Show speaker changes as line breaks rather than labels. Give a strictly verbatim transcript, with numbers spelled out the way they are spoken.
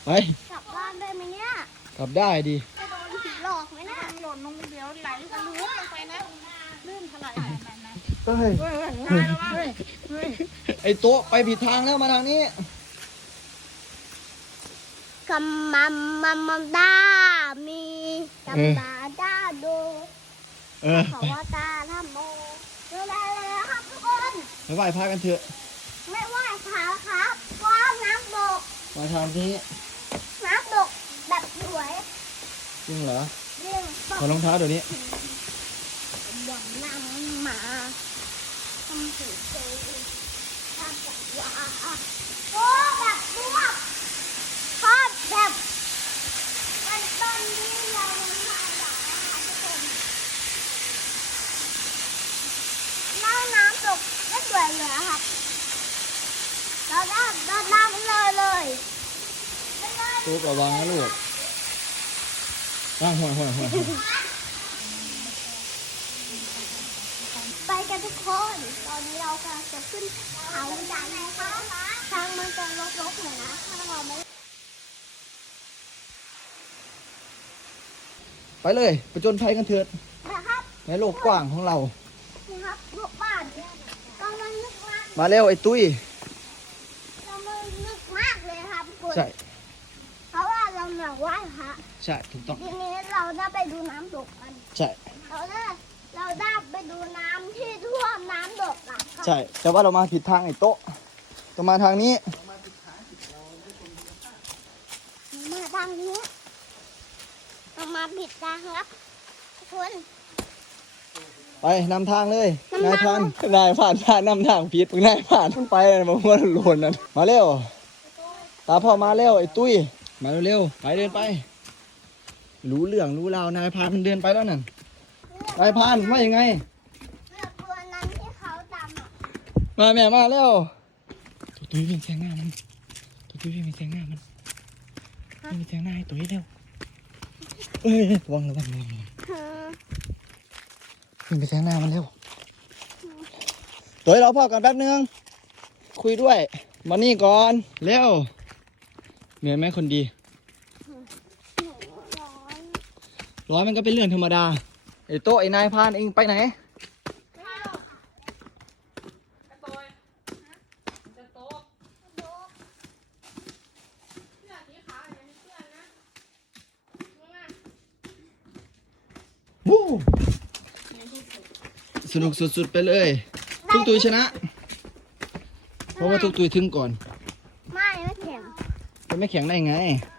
ไป
กลับบ้านได้ไหมเนี่ย
กลับได้ดิ
จะโดนผีหลอกไหมเนี่ยหล่นลงเดี๋ยวไหลทะลุลงไปนะลื่นถลายไหนๆ
เฮ้ย
เฮ้ยเฮ้ยเฮ้ยเฮ้ย
ไอ้โต๊ะไปผิดทางแล้วมาทางนี้
กำมัมมัมมัมด้ามีกำบาด้าดู
เออ
เขาว่าตาทำโมดูแลเลยครับทุกคน
ไปไหว้พระกันเถอะ
ไม่ไหวขาครับว่าน้ำตก
มาทางนี้
น้ำตกแบบสวย
จริงเหรอ
เรื่องต
ขอก รองเท้าเดี๋ยวนี้
หวังนำมาทำสิ่งเจทำแบบว่าโอ้แบบรวบทอดแบบมันต้นที่เรามาจากนะคะทุกคนน้ำน้ำตกก็สวยเลยนะครับเราได้เราได้เลยเลย
ลูกระวังนะลูกตั้งหัวหัวหัวหัว
ไปกันทุกคน ตอนนี้เรากำลังจะขึ้นเขาใหญ่นะคะทางมันจะรกๆหน่อยนะถ้าเราไม่
ไปเลยไปจนภัยกันเถิด
นะครับ
ในโลกกว้างของเรา
นะครับลูกบ้านกำลังนึกมาก
มาเร็วไอ้ตุ้ย
กำลังนึกมากเลยครับคุณ
ใช่
เพราะว่าเราหนักไหว้พระ
ใช่ถูกต้อง
ทีนี้เราได้ไปดูน้ำตกกัน
ใช่
เราได้เราได้ไปดูน้ำที่ท่วมน้ำตกอ่ะครับ
ใช่แต่ว่าเรามาผิดทางไอ้โต๊ะต้องมาทางนี้
มาทางนี้เรามาผิดทางครับทุกคน
ไปนำทางเลย
นำทาง
นายพันนายผ่านผ่านนำทางผิดมึงนายผ่านมันไปเลยมาหัวโลนนั่นมาเร็วตาพ่อมาเร็วไอ้ตุ้ยมาเร็วๆไปเดินไป รู้เรื่องรู้ราวนายพานมันเดินไปแล้วนั่นนายพานว่ายังไง
เลือกตัวนั้นที่เขาดำอ่ะ
มาแม่มาเร็วตัวตุ้ยวิ่งแซงหน้ามันตัวตุ้ยวิ่งไปแซงหน้ามันวิ่งไปแซงหน้าไอ้ตุ้ยเร็วเอ้ยระวังระวังระวังระวัง
เออ
วิ่งไปแซงหน้ามันเร็วตุ้ยรอพ่อกันแป๊บนึงคุยด้วยมานี่ก่อนเร็วเหนื่อยไหมคนดี
ร้อน
ร้อยมันก็เป็นเรื่องธรรมดาไอ้โต๊ะไอ้นายพานเองไปไหน วู้สนุกสุดๆไปเลย ทุกตุยชนะ เพราะว่าทุกตุยถึงก่อน
ไม่ไม่แข็ง
จะไม่แข็งได้ไง
เ